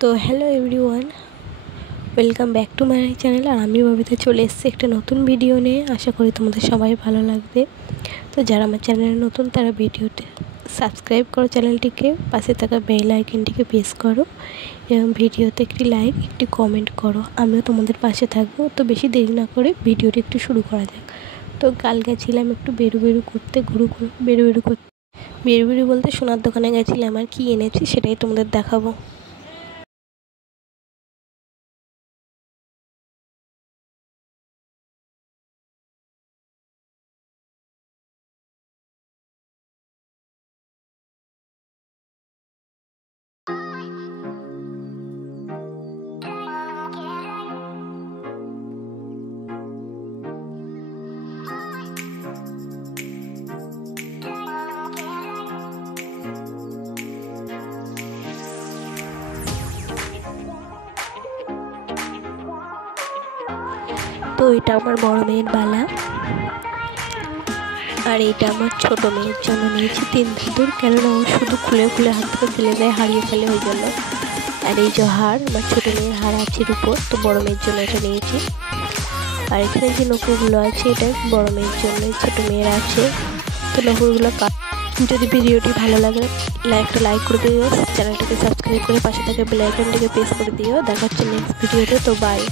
তো hello everyone, welcome back to my channel. আর আমি ববিতা চলে এসেছি একটা নতুন ভিডিও নিয়ে। আশা করি তোমাদের সবাই ভালো লাগবে। তো যারা আমার চ্যানেলে নতুন তারা ভিডিওতে সাবস্ক্রাইব করো, চ্যানেলটিকে, পাশে থাকা বেল আইকনটিকে প্রেস করো এবং ভিডিওতে একটি লাইক, একটি কমেন্ট করো। আমিও তোমাদের পাশে থাকবো। তো বেশি দেরি না করে ভিডিওটি একটু শুরু করা যাক। তো কাল গেছিলাম একটু বেরু করতে, বেরু বলতে সোনার দোকানে গেছিলাম। আর কি এনেছি সেটাই তোমাদের দেখাবো। তো এটা আমার বড় মেয়ের বালা, আর এটা আমার ছোট মেয়ের জন্য নিয়েছি 3 ধাতুর, কেননা ও শুধু খুলে হাত থেকে ফেলে দেয়, হারিয়ে ফেলে, ওই জন্য। আর এই যে হার, আমার ছোট মেয়ের হার আছে উপর, তো বড় মেয়ের জন্য এটা নিয়েছি। আর এখানে যে নকুরগুলো আছে এটা বড় মেয়ের জন্য, ছোট মেয়ের আছে। তো নকুরগুলো যদি ভিডিওটি ভালো লাগে একটা লাইক করে দিও, চ্যানেলটাকে সাবস্ক্রাইব করে পাশে থাকা বেল আইকনটিকে প্রেস করে দিও। দেখা হচ্ছে নেক্সট ভিডিওতে। তো বাই।